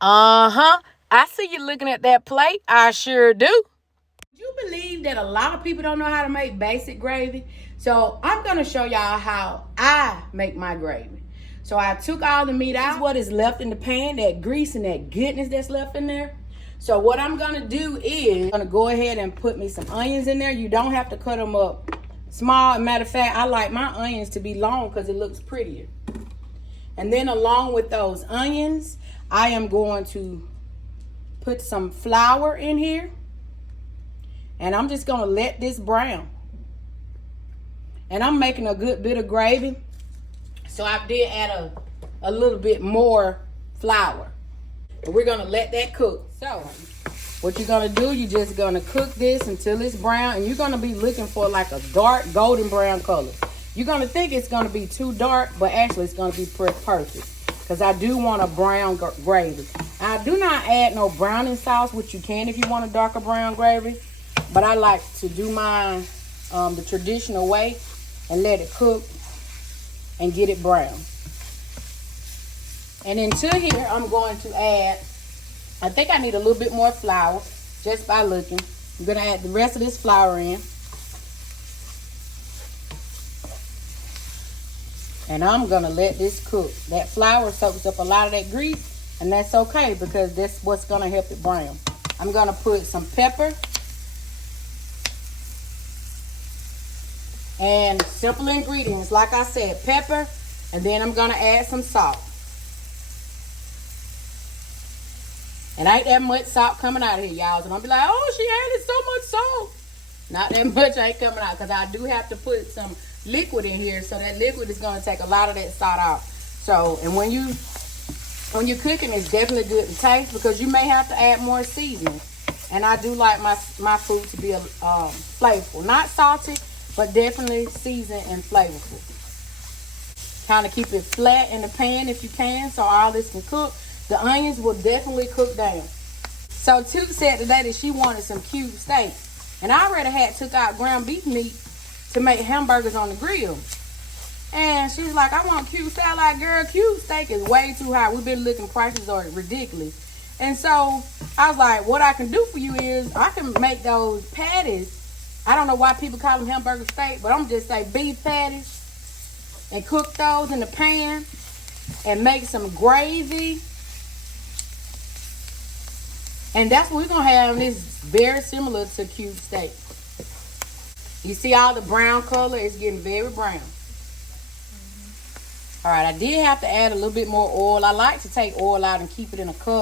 Uh-huh. I see you looking at that plate. I sure do. You believe that a lot of people don't know how to make basic gravy? So I'm going to show y'all how I make my gravy. So I took all the meat out. This is what is left in the pan, that grease and that goodness that's left in there. So what I'm going to do is I'm going to go ahead and put me some onions in there. You don't have to cut them up small. Matter of fact, I like my onions to be long because it looks prettier. And then along with those onions, I am going to put some flour in here. And I'm just going to let this brown. And I'm making a good bit of gravy. So I did add a little bit more flour. But we're going to let that cook. So what you're going to do, you're just going to cook this until it's brown. And you're going to be looking for like a dark golden brown color. You're going to think it's going to be too dark, but actually it's going to be perfect. Because I do want a brown gravy. I do not add no browning sauce, which you can if you want a darker brown gravy. But I like to do mine the traditional way and let it cook and get it brown. And into here, I'm going to add, I think I need a little bit more flour just by looking. I'm going to add the rest of this flour in. And I'm going to let this cook. That flour soaks up a lot of that grease, and that's okay because that's what's going to help it brown. I'm going to put some pepper and simple ingredients. Like I said, pepper, and then I'm going to add some salt. And ain't that much salt coming out of here, y'all. And I'll be like, oh, she added so much salt. Not that much ain't coming out because I do have to put some liquid in here. So that liquid is going to take a lot of that salt out. So, and when you're cooking, it's definitely good to taste because you may have to add more seasoning. And I do like my food to be flavorful. Not salty, but definitely seasoned and flavorful. Kind of keep it flat in the pan if you can so all this can cook. The onions will definitely cook down. So Toot said today that she wanted some cube steak. And I already took out ground beef meat to make hamburgers on the grill. And she's like, I want cube steak. I'm like, girl, cube steak is way too high. We've been looking, prices are ridiculous. And so I was like, what I can do for you is I can make those patties. I don't know why people call them hamburger steak, but I'm just say beef patties and cook those in the pan and make some gravy. And that's what we're going to have. And it's very similar to cube steak. You see all the brown color? It's getting very brown. All right, I did have to add a little bit more oil. I like to take oil out and keep it in a cup